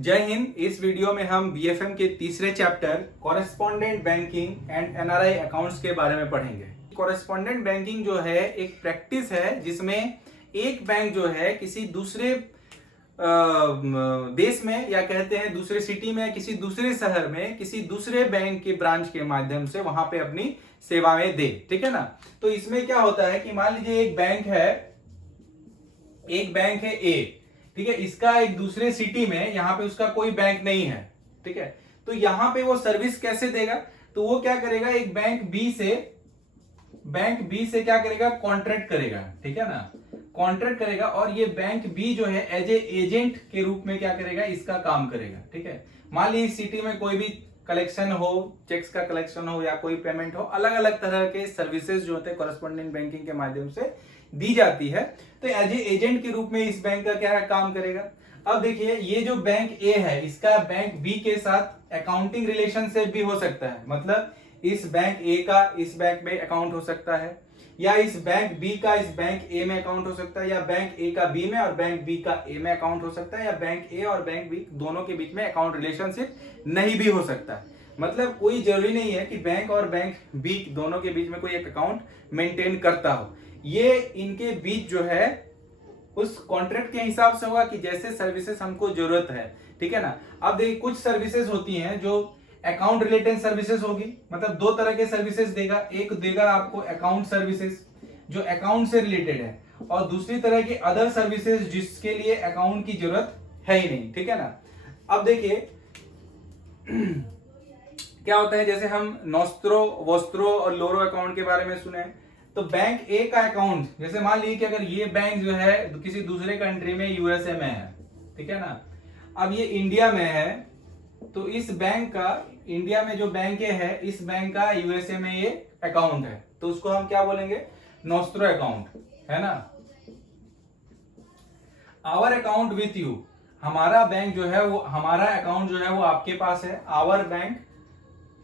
जय हिंद। इस वीडियो में हम बीएफएम के तीसरे chapter correspondent banking and NRI accounts के बारे में पढ़ेंगे। कॉरेस्पॉन्डेंट बैंकिंग जो है एक प्रैक्टिस है जिसमें एक बैंक जो है किसी दूसरे देश में या कहते हैं दूसरे सिटी में, किसी दूसरे शहर में किसी दूसरे बैंक के ब्रांच के माध्यम से वहां पे अपनी सेवाएं दे। ठीक है ना। तो इसमें क्या होता है कि मान लीजिए एक बैंक है ए, ठीक है, इसका एक दूसरे सिटी में यहाँ पे उसका कोई बैंक नहीं है। ठीक है, तो यहाँ पे वो सर्विस कैसे देगा? तो वो क्या करेगा, एक बैंक बी से क्या करेगा, कॉन्ट्रैक्ट करेगा। ठीक है ना, कॉन्ट्रैक्ट करेगा और ये बैंक बी जो है एज ए एजेंट के रूप में क्या करेगा, इसका काम करेगा। ठीक है, मान लीजिए सिटी में कोई भी कलेक्शन हो, चेक्स का कलेक्शन हो या कोई पेमेंट हो, अलग अलग तरह के सर्विसेज जो होते हैं कॉरेस्पॉन्डेंट बैंकिंग के माध्यम से दी जाती है। तो एज ए एजेंट के रूप में इस बैंक का क्या है, काम करेगा। अब देखिए ये जो बैंक ए है इसका बैंक बी के साथ अकाउंटिंग रिलेशनशिप भी हो सकता है। मतलब इस बैंक ए का इस बैंक में अकाउंट हो सकता है, या इस बैंक बी का इस बैंक ए में अकाउंट हो सकता है, या बैंक ए का बी में और बैंक बी का ए में अकाउंट हो सकता है, या बैंक ए और बैंक बी दोनों के बीच में अकाउंट रिलेशनशिप नहीं भी हो सकता है। मतलब कोई जरूरी नहीं है कि बैंक और बैंक बी दोनों के बीच में कोई एक अकाउंट मेंटेन करता हो। ये इनके बीच जो है उस कॉन्ट्रैक्ट के हिसाब से होगा कि जैसे सर्विसेज हमको जरूरत है। ठीक है ना। अब देखिए कुछ सर्विसेज होती हैं जो अकाउंट रिलेटेड सर्विसेज होगी, मतलब दो तरह के सर्विसेज देगा। एक देगा आपको अकाउंट सर्विसेज जो अकाउंट से रिलेटेड है, और दूसरी तरह की अदर सर्विसेज जिसके लिए अकाउंट की जरूरत है ही नहीं। ठीक है ना। अब देखिए क्या होता है, जैसे हम नोस्त्रो, वोस्त्रो और लोरो अकाउंट के बारे में सुने। तो बैंक ए का अकाउंट, जैसे मान लीजिए कि अगर ये बैंक जो है किसी दूसरे कंट्री में, यूएसए में है, ठीक है ना, अब ये इंडिया में है, तो इस बैंक का, इंडिया में जो बैंक है इस बैंक का यूएसए में ये अकाउंट है, तो उसको हम क्या बोलेंगे, नोस्त्रो अकाउंट, है ना। आवर अकाउंट विथ यू, हमारा बैंक जो है वो, हमारा अकाउंट जो है वो आपके पास है। आवर बैंक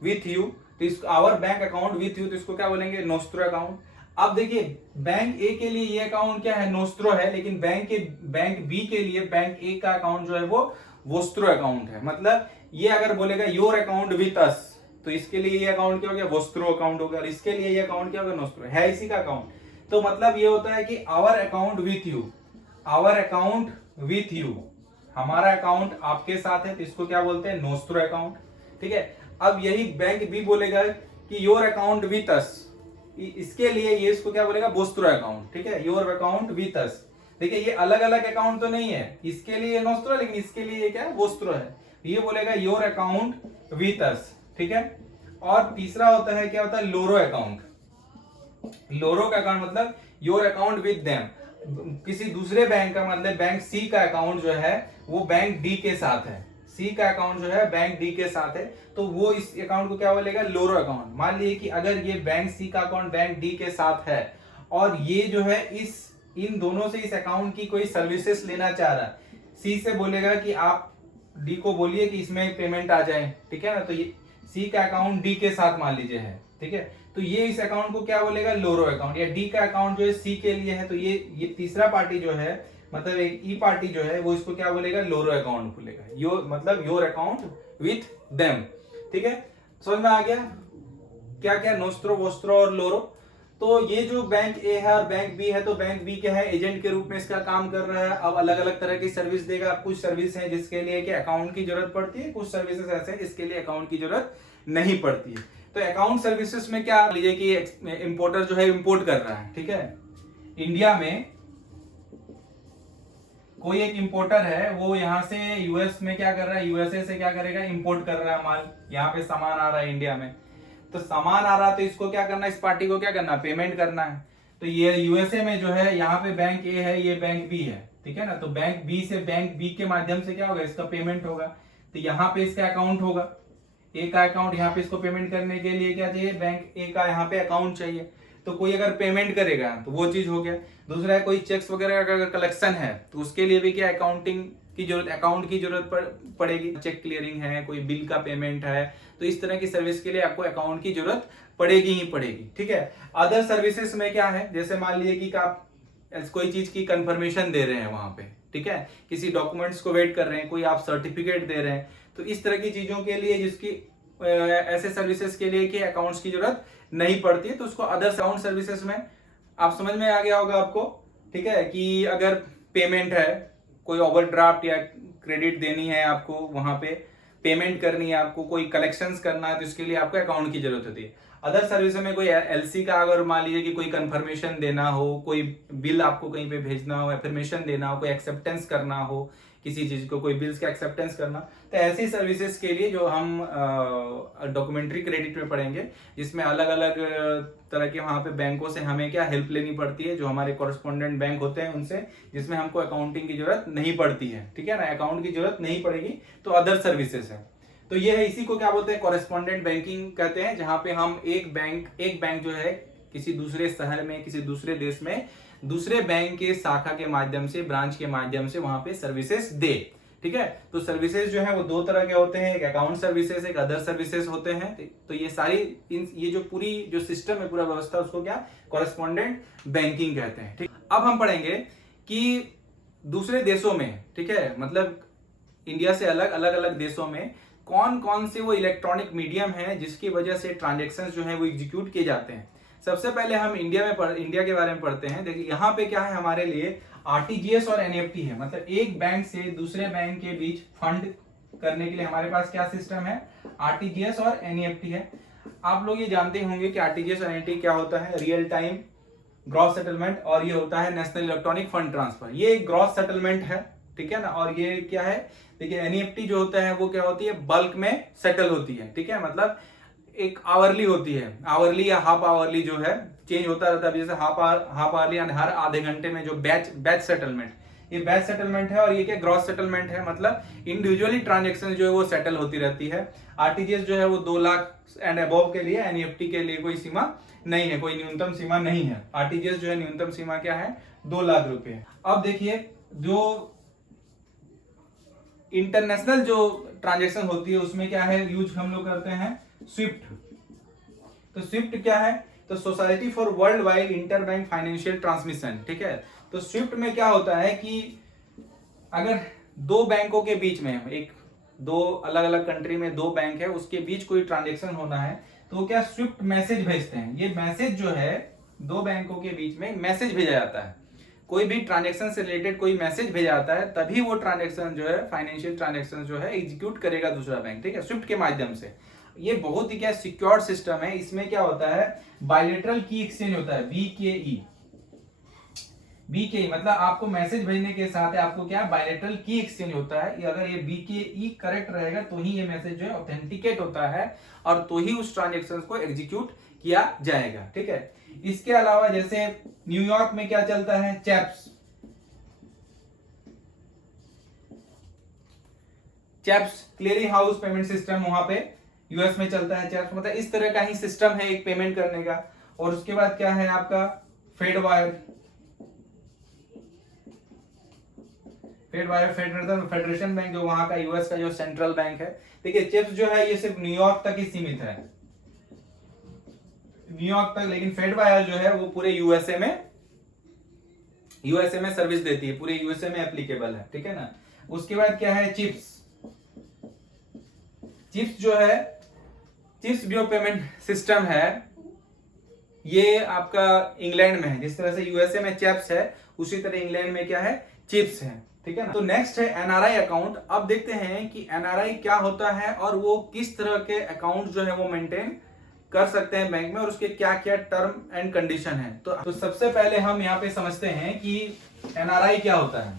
विथ यू, तो our bank account with you, तो इसको क्या बोलेंगे, नोस्त्रो अकाउंट। अब देखिए बैंक ए के लिए ये अकाउंट क्या है, नोस्त्रो है, लेकिन बैंक बी के लिए बैंक ए का अकाउंट जो है वो वोस्त्रो अकाउंट है। मतलब ये अगर बोलेगा योर अकाउंट विथ अस, तो इसके लिए ये अकाउंट क्या हो गया, वोस्त्रो अकाउंट हो गया, और इसके लिए ये अकाउंट क्या होगा, नोस्त्रो है, इसी का अकाउंट। तो मतलब ये होता है कि our account with you, our account with you, हमारा अकाउंट आपके साथ है, तो इसको क्या बोलते हैं, नोस्त्रो अकाउंट। ठीक है। अब यही बैंक बी बोलेगा कि योर अकाउंट विथ अस, इसके लिए ये इसको क्या बोलेगा, वोस्त्रो अकाउंट। ठीक है, योर अकाउंट विथ अस। देखिए ये अलग अलग अकाउंट तो नहीं है, इसके लिए नोस्त्रो, लेकिन इसके लिए ये क्या है, वोस्त्रो है। ये बोलेगा योर अकाउंट विथ अस। ठीक है। और तीसरा होता है, क्या होता है, लोरो अकाउंट। लोरो का अकाउंट मतलब योर अकाउंट विथ देम, किसी दूसरे बैंक का, मतलब बैंक सी का अकाउंट जो है वो बैंक डी के साथ है, सी का अकाउंट जो है बैंक डी के साथ है, तो वो इस अकाउंट को क्या बोलेगा, लोरो अकाउंट। मान लीजिए कि अगर ये बैंक सी का अकाउंट बैंक डी के साथ है और ये जो है इन दोनों से इस अकाउंट की कोई सर्विसेज लेना चाह रहा है, सी से बोलेगा कि आप डी को बोलिए कि इसमें पेमेंट आ जाए। ठीक है ना। तो ये सी का अकाउंट डी के साथ मान लीजिए है, ठीक है, तो ये इस अकाउंट को क्या बोलेगा, लोरो अकाउंट। या डी का अकाउंट जो है सी के लिए है, तो ये तीसरा पार्टी जो है, मतलब एक ई पार्टी जो है, वो इसको क्या बोलेगा, लोरो अकाउंट बोलेगा। मतलब योर अकाउंट विथ देम। ठीक है, समझ में आ गया क्या क्या, नोस्त्रो, वोस्त्रो और लोरो। तो ये जो बैंक ए है और बैंक बी है, तो बैंक बी क्या है, एजेंट के रूप में इसका काम कर रहा है। अब अलग अलग तरह की सर्विस देगा। कुछ सर्विस है जिसके लिए कि अकाउंट की जरूरत पड़ती है, कुछ सर्विसेज ऐसे हैं जिसके लिए अकाउंट की जरूरत नहीं पड़ती है। तो अकाउंट सर्विसेज में क्या लीजिए कि इंपोर्टर जो है इंपोर्ट कर रहा है, ठीक है, इंडिया में कोई एक इंपोर्टर है, वो यहाँ से यूएस में क्या कर रहा है, यूएसए से क्या करेगा, इंपोर्ट कर रहा है माल, यहाँ पे सामान आ रहा है इंडिया में। तो सामान आ रहा है तो इसको क्या करना है, इस पार्टी को क्या करना है, पेमेंट करना है। तो ये यूएसए में जो है, यहाँ पे बैंक ए है, ये बैंक बी है, ठीक है ना। तो बैंक बी से बैंक बी के माध्यम से क्या होगा, इसका पेमेंट होगा। तो यहाँ पे इसका अकाउंट होगा, ए का अकाउंट, यहाँ पे इसको पेमेंट करने के लिए क्या चाहिए, बैंक ए का यहाँ पे अकाउंट चाहिए। तो कोई अगर पेमेंट करेगा तो वो चीज हो गया। दूसरा है कोई चेक्स वगैरह का अगर कलेक्शन है तो उसके लिए भी क्या अकाउंटिंग की जरूरत, अकाउंट की जरूरत पड़ेगी। चेक क्लियरिंग है, कोई बिल का पेमेंट है, तो इस तरह की सर्विस के लिए आपको अकाउंट की जरूरत पड़ेगी ही पड़ेगी। ठीक है। अदर सर्विसेज में क्या है, जैसे मान लीजिए कि आप कोई चीज की कंफर्मेशन दे रहे हैं वहां पे, ठीक है, किसी डॉक्यूमेंट्स को वेट कर रहे हैं, कोई आप सर्टिफिकेट दे रहे हैं, तो इस तरह की चीजों के लिए जिसकी ऐसे सर्विसेज के लिए कि अकाउंट्स की जरूरत नहीं पड़ती है, तो उसको अदर अकाउंट सर्विसेज में आप समझ में आ गया होगा आपको। ठीक है, कि अगर पेमेंट है, कोई ओवरड्राफ्ट या क्रेडिट देनी है आपको, वहां पे पेमेंट करनी है आपको, कोई कलेक्शंस करना है, तो इसके लिए आपको अकाउंट की जरूरत होती है। अदर सर्विस में कोई एलसी का अगर मान लीजिए कि कोई कंफर्मेशन देना हो, कोई बिल आपको कहीं पे भेजना हो, एफर्मेशन देना हो, कोई एक्सेप्टेंस करना हो किसी चीज को, कोई बिल्स का एक्सेप्टेंस करना, तो ऐसी सर्विसेज के लिए जो हम डॉक्यूमेंट्री क्रेडिट में पढ़ेंगे, जिसमें अलग अलग तरह के वहां पे बैंकों से हमें क्या हेल्प लेनी पड़ती है, जो हमारे कॉरेस्पॉन्डेंट बैंक होते हैं उनसे, जिसमें हमको अकाउंटिंग की जरूरत नहीं पड़ती है। ठीक है ना, अकाउंट की जरूरत नहीं पड़ेगी, तो अदर सर्विसेज है। तो ये है, इसी को क्या बोलते हैं, कॉरेस्पॉन्डेंट बैंकिंग कहते हैं, जहां पे हम एक बैंक जो है किसी दूसरे शहर में, किसी दूसरे देश में, दूसरे बैंक के शाखा के माध्यम से, ब्रांच के माध्यम से वहां पे सर्विसेज दे। ठीक है, तो सर्विसेज जो है वो दो तरह के होते हैं, एक अकाउंट सर्विसेज, एक अदर सर्विसेज होते हैं। तो ये सारी ये जो पूरी जो सिस्टम है, पूरा व्यवस्था, उसको क्या कॉरेस्पॉन्डेंट बैंकिंग कहते हैं। ठीक, अब हम पढ़ेंगे कि दूसरे देशों में, ठीक है, मतलब इंडिया से अलग अलग देशों में कौन कौन से वो इलेक्ट्रॉनिक मीडियम है जिसकी वजह से ट्रांजेक्शन जो है वो एग्जीक्यूट किए जाते हैं। सबसे पहले हम इंडिया के बारे में पढ़ते हैं। देखिए यहाँ पे क्या है हमारे लिए, आरटीजीएस और एनईएफटी है, मतलब एक बैंक से दूसरे बैंक के बीच फंड करने के लिए हमारे पास क्या सिस्टम है, आरटीजीएस और एनईएफटी है। आप लोग ये जानते होंगे कि आरटीजीएस और एनईएफटी क्या होता है, रियल टाइम ग्रॉस सेटलमेंट, और ये होता है नेशनल इलेक्ट्रॉनिक फंड ट्रांसफर। ये ग्रॉस सेटलमेंट है, ठीक है ना। और ये क्या है, देखिए एनईएफटी जो होता है वो क्या होती है, बल्क में सेटल होती है। ठीक है, मतलब एक आवरली होती है, आवरली या हाफ आवरली जो है चेंज होता रहता है, जैसे हाफ आवरली हर आधे घंटे में जो बैच सेटलमेंट, ये बैच सेटलमेंट है। और ये क्या ग्रॉस सेटलमेंट है, मतलब इंडिविजुअली ट्रांजेक्शन जो है वो सेटल होती रहती है। आरटीजीएस जो है वो 2 लाख एंड अबव के लिए, एनईएफटी के लिए कोई सीमा नहीं है, कोई न्यूनतम सीमा नहीं है। आरटीजीएस जो है न्यूनतम सीमा क्या है, 2 लाख रुपए। अब देखिए जो इंटरनेशनल जो ट्रांजेक्शन होती है उसमें क्या है, यूज हम लोग करते हैं स्विफ्ट। तो स्विफ्ट क्या है, तो society for world wide interbank financial transmission. ठीक है, तो स्विफ्ट में क्या होता है कि अगर दो बैंकों के बीच में, एक दो अलग अलग कंट्री में दो बैंक है, उसके बीच कोई ट्रांजेक्शन होना है, तो क्या स्विफ्ट मैसेज भेजते हैं। ये मैसेज जो है दो बैंकों के बीच में मैसेज भेजा जाता है, कोई भी ट्रांजेक्शन से रिलेटेड कोई मैसेज भेजा जाता है, तभी वो ट्रांजेक्शन जो है, फाइनेंशियल ट्रांजेक्शन जो है एग्जीक्यूट करेगा दूसरा बैंक। ठीक है, स्विफ्ट के माध्यम से। ये बहुत ही क्या सिक्योर्ड सिस्टम है। इसमें क्या होता है, बायलेटरल की एक्सचेंज होता है, बीकेई मतलब आपको मैसेज भेजने के साथ है आपको क्या बायलेटरल की एक्सचेंज होता है। अगर ये बीकेई करेक्ट रहेगा तो ही ये मैसेज जो है ऑथेंटिकेट होता है, और तो ही उस ट्रांजेक्शन को एग्जीक्यूट किया जाएगा। ठीक है, इसके अलावा जैसे न्यूयॉर्क में क्या चलता है, chaps clearing house payment system, वहां पे यूएस में चलता है चैप्स, मतलब इस तरह का ही सिस्टम है एक पेमेंट करने का। और उसके बाद क्या है आपका फेडरेशन बैंक, जो वहां का यूएस का जो सेंट्रल बैंक है। देखिए चिप्स जो है ये सिर्फ न्यूयॉर्क तक ही सीमित है, न्यूयॉर्क तक, लेकिन फेडवायर जो है वो पूरे यूएसए में सर्विस देती है, पूरे यूएसए में एप्लीकेबल है। ठीक है ना। उसके बाद क्या है, चिप्स जो पेमेंट सिस्टम है ये आपका इंग्लैंड में है। जिस तरह से यूएसए में चैप्स है, उसी तरह इंग्लैंड में क्या है, चिप्स है। ठीक है ना। तो नेक्स्ट है एनआरआई अकाउंट। अब देखते हैं कि एनआरआई क्या होता है और वो किस तरह के अकाउंट जो है वो मेंटेन कर सकते हैं बैंक में, और उसके क्या क्या टर्म एंड कंडीशन है। तो सबसे पहले हम यहाँ पे समझते हैं कि एनआरआई क्या होता है।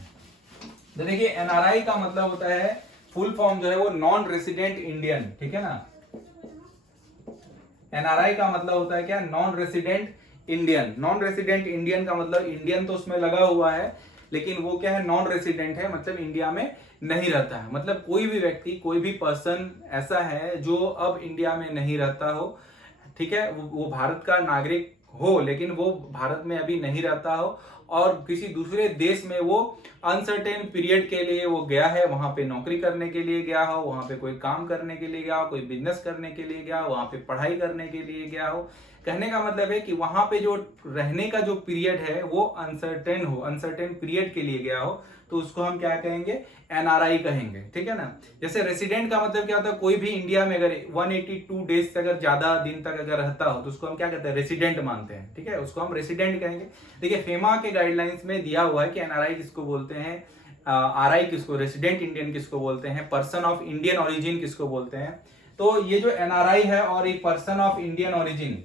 तो देखिए एनआरआई का मतलब होता है, फुल फॉर्म जो है वो नॉन रेसिडेंट इंडियन। ठीक है ना, एनआरआई का मतलब होता है क्या, non resident Indian. Non resident Indian का मतलब इंडियन तो उसमें लगा हुआ है, लेकिन वो क्या है, नॉन रेसिडेंट है, मतलब इंडिया में नहीं रहता है। मतलब कोई भी व्यक्ति, कोई भी पर्सन ऐसा है जो अब इंडिया में नहीं रहता हो। ठीक है, वो भारत का नागरिक हो, लेकिन वो भारत में अभी नहीं रहता हो, और किसी दूसरे देश में वो अनसर्टेन पीरियड के लिए वो गया है, वहां पे नौकरी करने के लिए गया हो, वहां पे कोई काम करने के लिए गया हो, कोई बिजनेस करने के लिए गया हो, वहां पे पढ़ाई करने के लिए गया हो। कहने का मतलब है कि वहां पे जो रहने का जो पीरियड है वो अनसर्टेन हो, अनसर्टेन पीरियड के लिए गया हो, तो उसको हम क्या कहेंगे, एनआरआई कहेंगे। ठीक है ना। जैसे रेसिडेंट का मतलब क्या होता है, कोई भी इंडिया में अगर 182 डेज से अगर ज्यादा दिन तक अगर रहता हो तो उसको हम क्या कहते हैं, रेसिडेंट मानते हैं। ठीक है, उसको हम रेसिडेंट कहेंगे। देखिए फेमा के गाइडलाइंस में दिया हुआ है कि एनआरआई किसको बोलते हैं, आरआई किसको, रेसिडेंट इंडियन किसको बोलते हैं, पर्सन ऑफ इंडियन ओरिजिन किसको बोलते हैं। तो ये जो एनआरआई है और ये पर्सन ऑफ इंडियन ओरिजिन,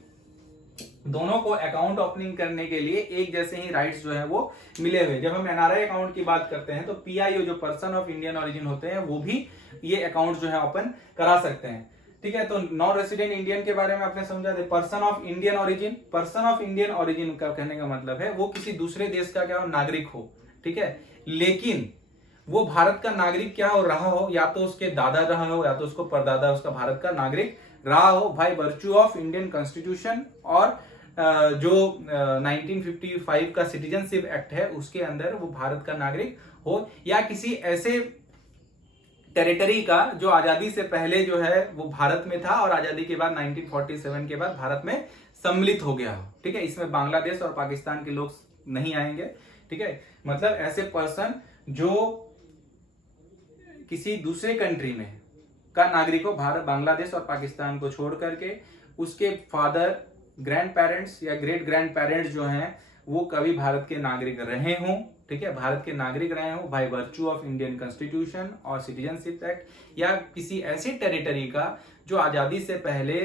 दोनों को अकाउंट ओपनिंग करने के लिए एक जैसे ही राइट्स जो है वो मिले हुए। जब हम एनआरआई अकाउंट की बात करते हैं तो पीआईओ जो पर्सन ऑफ इंडियन ओरिजिन होते हैं वो भी ये अकाउंट जो है ओपन करा सकते हैं। ठीक है, तो नॉन रेसिडेंट इंडियन के बारे में आपने समझा दे। Person of Indian origin, person of Indian origin का कहने का मतलब है वो किसी दूसरे देश का क्या हो, नागरिक हो। ठीक है, लेकिन वो भारत का नागरिक क्या हो रहा हो, या तो उसके दादा रहा हो या तो उसको परदादा उसका भारत का नागरिक रहा हो by virtue of Indian constitution, और जो 1955 का सिटीजनशिप एक्ट है उसके अंदर वो भारत का नागरिक हो, या किसी ऐसे टेरिटरी का जो आजादी से पहले जो है वो भारत में था और आजादी के बाद 1947 के बाद भारत में सम्मिलित हो गया हो। ठीक है, इसमें बांग्लादेश और पाकिस्तान के लोग नहीं आएंगे। ठीक है, मतलब ऐसे पर्सन जो किसी दूसरे कंट्री में का नागरिक हो, भारत, बांग्लादेश और पाकिस्तान को छोड़ करके उसके फादर, ग्रैंड पेरेंट्स या ग्रेट ग्रैंड पेरेंट्स जो हैं वो कभी भारत के नागरिक रहे हों। ठीक है, भारत के नागरिक रहे हो by virtue of Indian constitution और सिटीजनशिप एक्ट, या किसी ऐसी टेरिटरी का जो आजादी से पहले,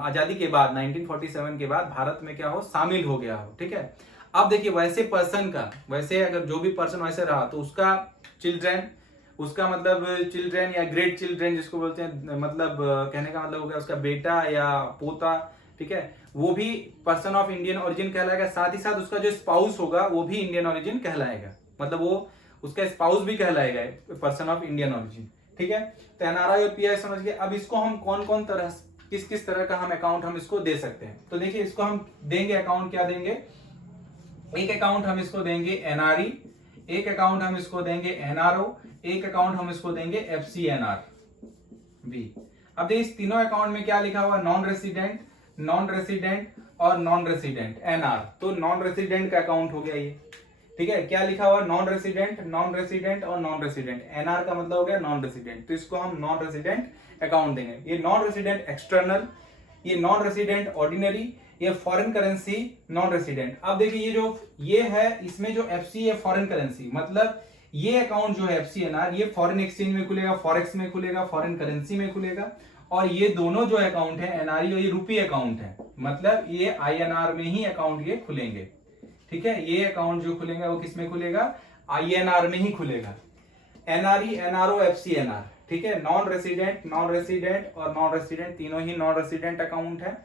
आजादी के बाद 1947 के बाद भारत में क्या हो, शामिल हो गया हो। ठीक है, अब देखिए वैसे पर्सन का, वैसे अगर जो भी पर्सन वैसे रहा तो उसका चिल्ड्रन, उसका मतलब चिल्ड्रन या ग्रेट चिल्ड्रन जिसको बोलते हैं, मतलब कहने का मतलब हो गया उसका बेटा या पोता। ठीक है, वो भी पर्सन ऑफ इंडियन ओरिजिन कहलाएगा। साथ ही साथ उसका जो स्पाउस होगा वो भी इंडियन ओरिजिन कहलाएगा, मतलब वो उसका स्पाउस भी कहलाएगा पर्सन ऑफ इंडियन ओरिजिन। ठीक है, तो एनआरआई और पीआई समझ गए। अब इसको हम कौन कौन तरह, किस किस तरह का हम अकाउंट हम इसको दे सकते हैं। तो देखिए इसको हम देंगे अकाउंट, क्या देंगे, एक अकाउंट हम इसको देंगे एनआरई, एक अकाउंट हम इसको देंगे एनआरओ, एक अकाउंट हम इसको देंगे एफसीएनआर बी। अब देखिए इस तीनों अकाउंट में क्या लिखा हुआ, नॉन रेसिडेंट, नॉन रेसिडेंट और नॉन रेसिडेंट एनआर। तो नॉन रेसिडेंट का अकाउंट हो गया ये। ठीक है, क्या लिखा हुआ, नॉन रेसिडेंट, नॉन रेसिडेंट और नॉन रेसिडेंट। एनआर का मतलब हो गया नॉन रेसिडेंट, तो इसको हम नॉन रेसिडेंट अकाउंट देंगे। ये नॉन रेसिडेंट एक्सटर्नल, ये नॉन रेसिडेंट ऑर्डिनरी, ये फॉरेन करेंसी नॉन रेसिडेंट। अब देखिए ये जो ये है, इसमें जो एफसी है फॉरेन करेंसी, मतलब ये अकाउंट जो है एफसीएनआर ये फॉरेन एक्सचेंज में खुलेगा, फॉरेक्स में खुलेगा, फॉरेन करेंसी में खुलेगा। और ये दोनों जो अकाउंट है एनआरई और ये रुपी अकाउंट है, मतलब ये आईएनआर में ही अकाउंट ये खुलेंगे। ठीक है, ये अकाउंट जो खुलेगा वो किस में खुलेगा, आईएनआर में ही खुलेगा। NRE, NRO, FCNR. ठीक है, नॉन रेसिडेंट, नॉन रेसिडेंट और नॉन रेसिडेंट, तीनों ही नॉन रेसिडेंट अकाउंट है।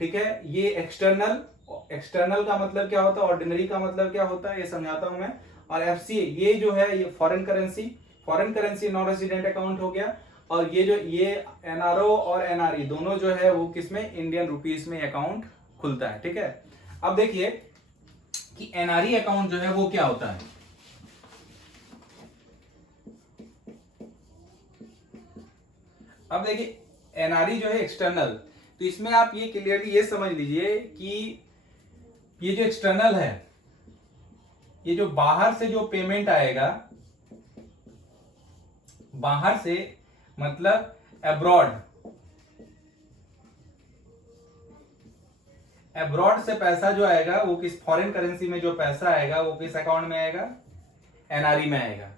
ठीक है, ये एक्सटर्नल, एक्सटर्नल का मतलब क्या होता है, ऑर्डिनरी का मतलब क्या होता है ये समझाता हूं मैं। और एफसी ये जो है ये foreign currency, foreign currency non resident account हो गया। और ये जो ये एनआरओ और एनआरई दोनों जो है वो किसमें, इंडियन रुपीस में अकाउंट खुलता है। ठीक है, अब देखिए कि एनआरई अकाउंट जो है वो क्या होता है। अब देखिए एनआरई जो है एक्सटर्नल, तो इसमें आप ये क्लियरली ये समझ लीजिए कि ये जो एक्सटर्नल है, ये जो बाहर से जो पेमेंट आएगा, बाहर से मतलब अब्रॉड, अब्रॉड से पैसा जो आएगा वो किस फॉरेन करेंसी में जो पैसा आएगा वो किस अकाउंट में आएगा, एनआरई में आएगा।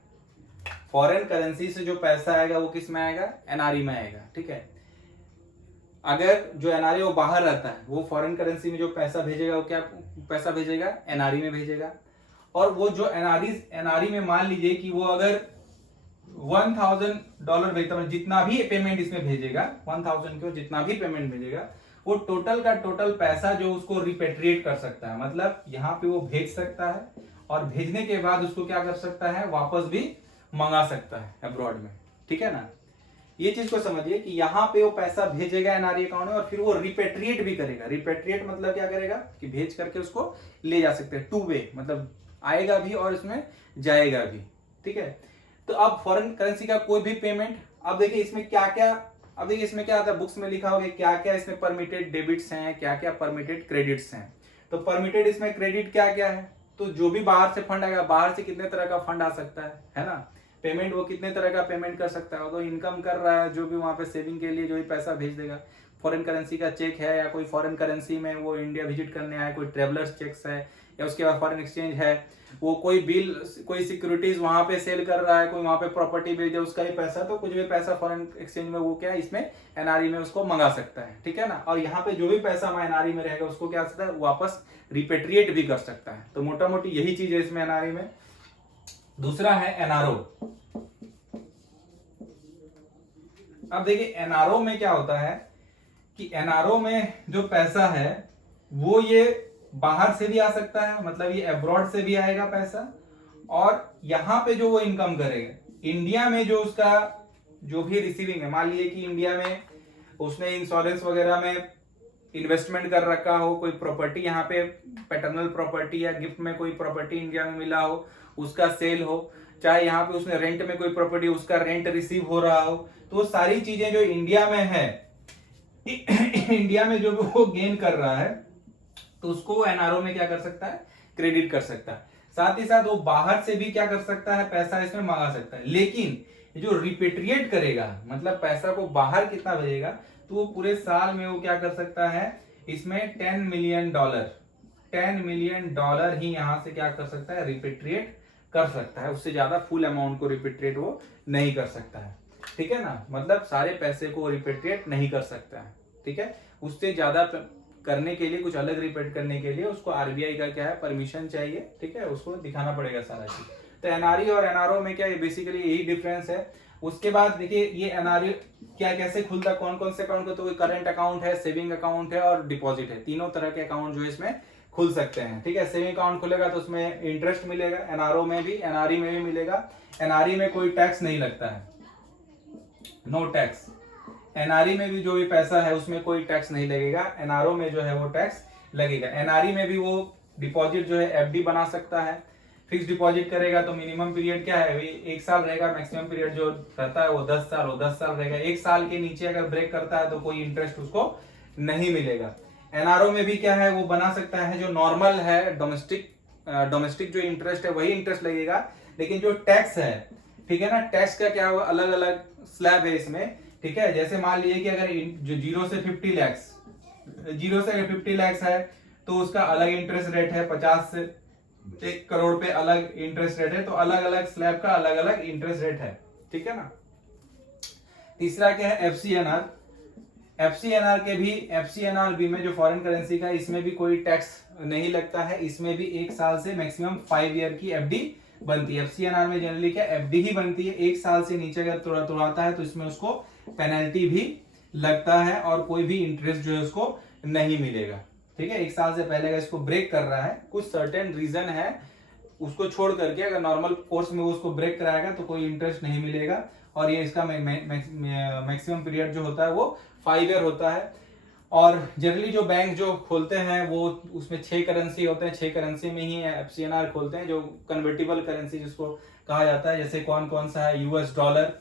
फॉरेन करेंसी से जो पैसा आएगा वो किस में आएगा, एनआरई में आएगा। ठीक है, अगर जो एनआरई वो बाहर रहता है वो फॉरेन करेंसी में जो पैसा भेजेगा वो क्या पैसा भेजेगा, एनआरई में भेजेगा। और वो जो एनआरई में मान लीजिए कि वो अगर $1000 भेजता है, जितना भी पेमेंट इसमें भेजेगा 1000 को जितना भी पेमेंट भेजेगा वो टोटल का टोटल पैसा जो उसको रिपेट्रिएट कर सकता है, मतलब यहाँ पे वो भेज सकता है और भेजने के बाद उसको क्या कर सकता है, वापस भी मंगा सकता है अब्रॉड में। ठीक है ना, ये चीज को समझिए कि यहाँ पे वो पैसा भेजेगा एनआरई अकाउंट में और फिर वो रिपेट्रिएट भी करेगा। रिपेट्रिएट मतलब क्या करेगा कि भेज करके उसको ले जा सकते हैं, टू वे, मतलब आएगा भी और इसमें जाएगा भी, ठीक है। तो अब फॉरेन करेंसी का कोई भी पेमेंट, अब देखिए इसमें क्या क्या, अब देखिए इसमें क्या आता है, बुक्स में लिखा होगा क्या क्या इसमें परमिटेड डेबिट्स हैं, क्या क्या परमिटेड क्रेडिट्स हैं। तो परमिटेड इसमें क्रेडिट क्या क्या है, तो जो भी बाहर से फंड आएगा, बाहर से कितने तरह का फंड आ सकता है ना, पेमेंट वो कितने तरह का पेमेंट कर सकता है, तो इनकम कर रहा है जो भी वहां पे सेविंग के लिए जो भी पैसा भेज देगा, फॉरेन करेंसी का चेक है या कोई फॉरेन करेंसी में वो इंडिया विजिट करने आए, कोई ट्रेवलर्स चेक्स है या उसके बाद फॉरेन एक्सचेंज है, वो कोई बिल, कोई सिक्योरिटीज वहां पे सेल कर रहा है, कोई वहां पे प्रॉपर्टी बेच दे उसका ही पैसा, तो कुछ भी पैसा फॉरेन एक्सचेंज में वो क्या है इसमें एनआरई में उसको मंगा सकता है, ठीक है ना। और यहाँ पे जो भी पैसा एनआरई में रहेगा उसको क्या सकता है वापस रिपेट्रिएट भी कर सकता है। तो मोटा मोटी यही चीज है इसमें एनआरई में। दूसरा है एनआरओ। अब देखिए एनआरओ में क्या होता है कि एनआरओ में जो पैसा है वो ये बाहर से भी आ सकता है, मतलब ये अब्रॉड से भी आएगा पैसा, और यहां पे जो वो इनकम करेगा, इंडिया में जो उसका जो भी रिसीविंग है, मान लीजिए कि इंडिया में उसने इंश्योरेंस वगैरह में इन्वेस्टमेंट कर रखा हो, कोई प्रॉपर्टी यहाँ पे पैटर्नल प्रॉपर्टी या गिफ्ट में कोई प्रॉपर्टी इंडिया में मिला हो उसका सेल हो, चाहे यहाँ पे उसने रेंट में कोई प्रॉपर्टी उसका रेंट रिसीव हो रहा हो, तो वो सारी चीजें जो इंडिया में है इंडिया में जो भी वो गेन कर रहा है तो उसको वो एनआरओ में क्या कर सकता है क्रेडिट कर सकता है। साथ ही साथ वो बाहर से भी क्या कर सकता है पैसा इसमें मंगा सकता है। लेकिन जो रिपेट्रिएट करेगा मतलब पैसा को बाहर कितना भेजेगा, तो वो पूरे साल में वो क्या कर सकता है इसमें $10 मिलियन ही यहां से क्या कर सकता है रिपेट्रिएट कर सकता है। उससे ज्यादा फुल अमाउंट को रिपेट्रिएट वो नहीं कर सकता है, ठीक है ना, मतलब सारे पैसे को रिपेट्रिएट नहीं कर सकता है, ठीक है। उससे ज्यादा करने के लिए, कुछ अलग रिपेट करने के लिए उसको आरबीआई का क्या है परमिशन चाहिए, ठीक है, उसको दिखाना पड़ेगा सारा चीज। तो एनआरई और एनआरओ में क्या है बेसिकली यही डिफरेंस है। उसके बाद देखिए ये एनआरई क्या कैसे खुलता है, कौन कौन से अकाउंट को, तो करंट अकाउंट है, सेविंग अकाउंट है और डिपॉजिट है, तीनों तरह के अकाउंट जो इसमें खुल सकते हैं, ठीक है। सेविंग अकाउंट खुलेगा तो उसमें इंटरेस्ट मिलेगा, एनआरओ में भी एनआरई में भी मिलेगा। एनआरई में कोई टैक्स नहीं लगता है, नो टैक्स। एनआरई में भी जो भी पैसा है उसमें कोई टैक्स नहीं लगेगा, एनआरओ में जो है वो टैक्स लगेगा। एनआरई में भी वो डिपॉजिट जो है एफडी बना सकता है, फिक्स डिपॉजिट करेगा तो मिनिमम पीरियड क्या है 1 साल रहेगा, मैक्सिमम पीरियड जो रहता है वो 10 साल रहेगा। 1 साल के नीचे अगर ब्रेक करता है तो कोई इंटरेस्ट उसको नहीं मिलेगा। एनआरओ में भी क्या है वो बना सकता है जो नॉर्मल है डोमेस्टिक जो इंटरेस्ट है वही इंटरेस्ट लगेगा, लेकिन जो टैक्स है, ठीक है ना, टैक्स का क्या होगा अलग अलग स्लैब है इसमें, ठीक है। जैसे मान लीजिए कि अगर जो 0 से 50 लाख है तो उसका अलग इंटरेस्ट रेट है, 50 से 1 करोड़ पे अलग इंटरेस्ट रेट है, तो अलग अलग स्लैब का अलग अलग इंटरेस्ट रेट है, ठीक है ना। तीसरा क्या है एफसीएनआर। एफसीएनआर भी में जो फॉरेन करेंसी का, इसमें भी कोई टैक्स नहीं लगता है, इसमें भी 1 साल से मैक्सिमम 5 ईयर की एफडी बनती है। एफसीएनआर में जनरली क्या एफडी ही बनती है, 1 साल से नीचे अगर तोड़ाता है तो इसमें उसको पेनल्टी भी लगता है और कोई भी इंटरेस्ट जो है उसको नहीं मिलेगा, ठीक है। 1 साल से पहले अगर इसको ब्रेक कर रहा है, कुछ सर्टेन रीजन है उसको छोड़ करके, अगर नॉर्मल कोर्स में वो उसको ब्रेक कराएगा तो कोई इंटरेस्ट नहीं मिलेगा। और ये इसका मैक्सिमम पीरियड जो होता है वो 5 ईयर होता है। और जनरली जो बैंक जो खोलते हैं वो उसमें 6 करेंसी होते हैं, 6 करेंसी में ही एफसीएनआर खोलते हैं, जो कन्वर्टेबल करेंसी जिसको कहा जाता है। जैसे कौन कौन सा है, यूएस डॉलर,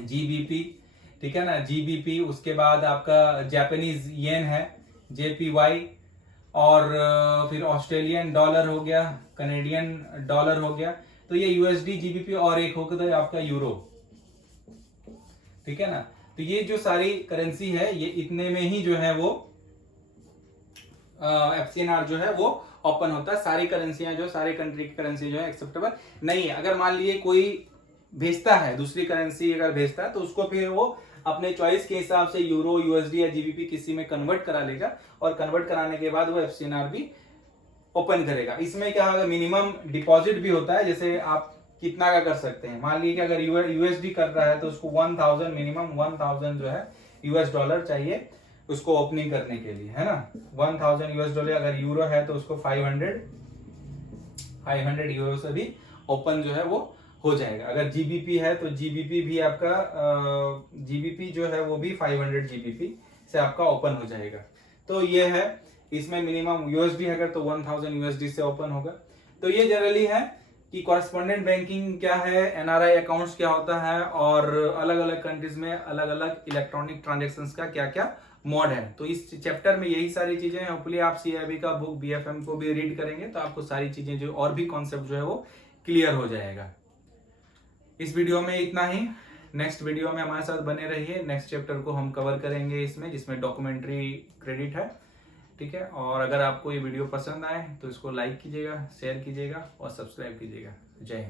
जीबीपी, ठीक है ना, जीबीपी, उसके बाद आपका जापानीज येन है जेपीवाई, और फिर ऑस्ट्रेलियन डॉलर हो गया, कनेडियन डॉलर हो गया, तो ये यूएसडी, जीबीपी, और एक होगा आपका यूरो, ठीक है ना। तो ये जो सारी करेंसी है ये इतने में ही जो है वो एफसीएनआर जो है वो ओपन होता है। सारी करेंसियां जो, सारे कंट्री की करेंसी जो है एक्सेप्टेबल नहीं है। अगर मान लीजिए कोई भेजता है दूसरी करेंसी, अगर भेजता है तो उसको फिर वो अपने चॉइस के हिसाब से यूरो, यूएसडी या जीबीपी किसी में कन्वर्ट करा लेगा, और कन्वर्ट कराने के बाद वो एफसीएनआर भी ओपन करेगा। इसमें क्या होगा, मिनिमम डिपॉजिट भी होता है, जैसे आप कितना का कर सकते हैं। मान लीजिए कि अगर यूएसडी कर रहा है तो उसको 1000 मिनिमम 1000 जो है यूएस डॉलर चाहिए उसको ओपनिंग करने के लिए, है ना। 1000 यूएस डॉलर, अगर यूरो है तो उसको 500 यूरो से भी ओपन जो है वो हो जाएगा। अगर जीबीपी है तो जीबीपी भी आपका जीबीपी जो है वो भी 500 जीबीपी से आपका ओपन हो जाएगा। तो ये है, इसमें मिनिमम यूएसडी अगर तो 1000 यूएसडी से ओपन होगा। तो ये जनरली है कि कॉरेस्पॉन्डेंट बैंकिंग क्या है, एनआरआई अकाउंट्स क्या होता है, और अलग अलग कंट्रीज में अलग अलग इलेक्ट्रॉनिक ट्रांजेक्शन्स का क्या क्या मोड है। तो इस चैप्टर में यही सारी चीजें हैं। होपफुली आप सीआईबी का बुक बीएफएम को भी रीड करेंगे तो आपको सारी चीजें जो और भी कॉन्सेप्ट जो है वो क्लियर हो जाएगा। इस वीडियो में इतना ही। नेक्स्ट वीडियो में हमारे साथ बने रहिए। नेक्स्ट चैप्टर को हम कवर करेंगे इसमें, जिसमें डॉक्यूमेंट्री क्रेडिट है। ठीक है, और अगर आपको ये वीडियो पसंद आए तो इसको लाइक कीजिएगा, शेयर कीजिएगा और सब्सक्राइब कीजिएगा। जय हिंद।